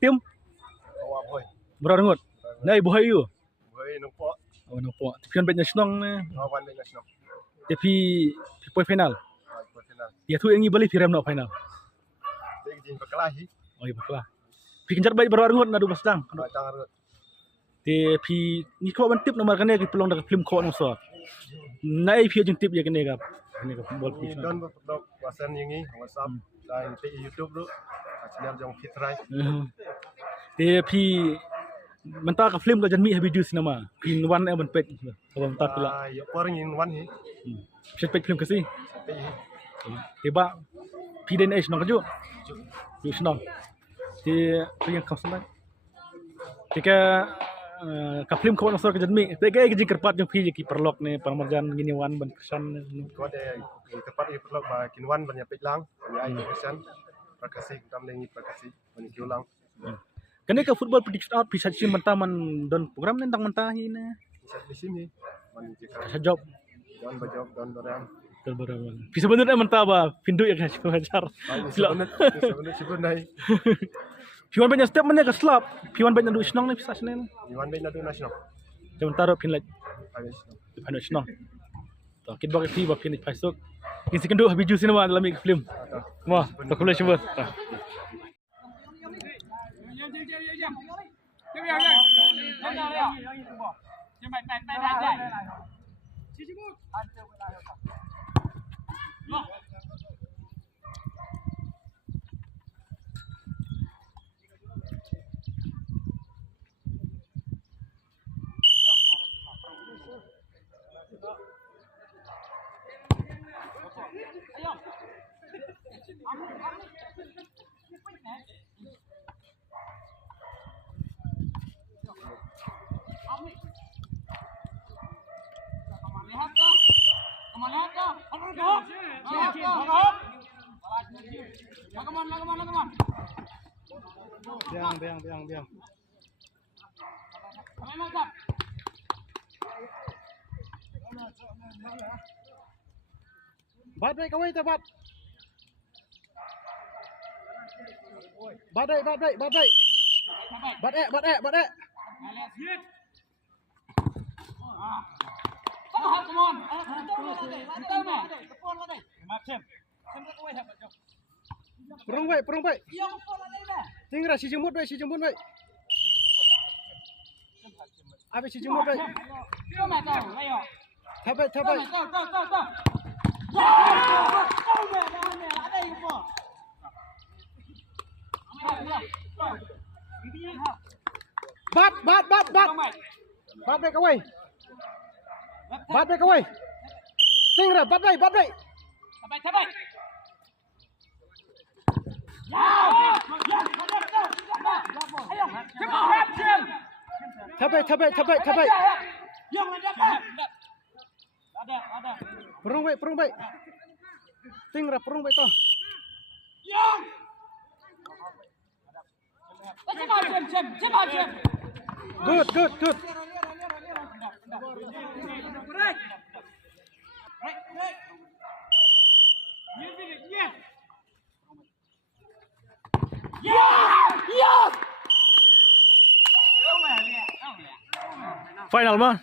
tim? Awak boy. Berangut. Nai boy you. Boy nampak. Oh nampak. Pion bet nasional ni. Lawan dengan nasional. Tapi poin final. Poin final. Dia tu yang balik firam nak final. Dia jin berkelahi. Oh iya baklah. Pi kenjar baik berangut nadu basdang. Batang arut. Pi ni kau ban tip nomor kene ki pelong dak film kau nomor. Nai pi jeng tip ya kene kap. Kene kap bol pi. Don dok wasan yang ni WhatsApp dan di YouTube tu. Channel jong Fitrai. Pi mentah ke film kau jangan mi habis jus nama. Pi wan yang benpet. Kau mentah pula. Ya orang yang wan ni. Pet film kasi. Tiba pi den es nong kaju. Jus nong. Ti yang kau senang. Jika ka film kau nasor ke janmi. Tega ke jingkerpat yang pi ki perlok ni pamarjan gini wan ban kesan. Kau ada tempat yang perlok ba kinwan banyak pelang. Banyak yang kesan. Prakasi kita mendengi prakasi banyak ulang. Kene ke football prediction out bisa sih mentah man don program tentang mentah ini. Bisa di sini. Bisa job. Don bajok don orang. Terbaru. Bisa bener mentah ba pindu ya kasih ngajar. Sebenarnya sebenarnya. Piwan banyak step mana ke slap. Piwan banyak du senang ni bisa senen. Piwan banyak du nasional. Jangan taruh pin lagi. Ada senang. Tak kita bagi pi bagi ni pasok. Ini sekian dulu habis jus ini mah dalam film. Wah, tak boleh cuba. Biang. Bat baik kau itu bat. Bat baik. Bat. Come on. Perung baik. Tinggal si jemput baik. Habis si jemput baik. Tabai. Bat. Bat baik kau. Tinggal bat baik. Tabai. Tabai. Ada. Perung baik. Tinggal perung baik toh. Good. Final mah.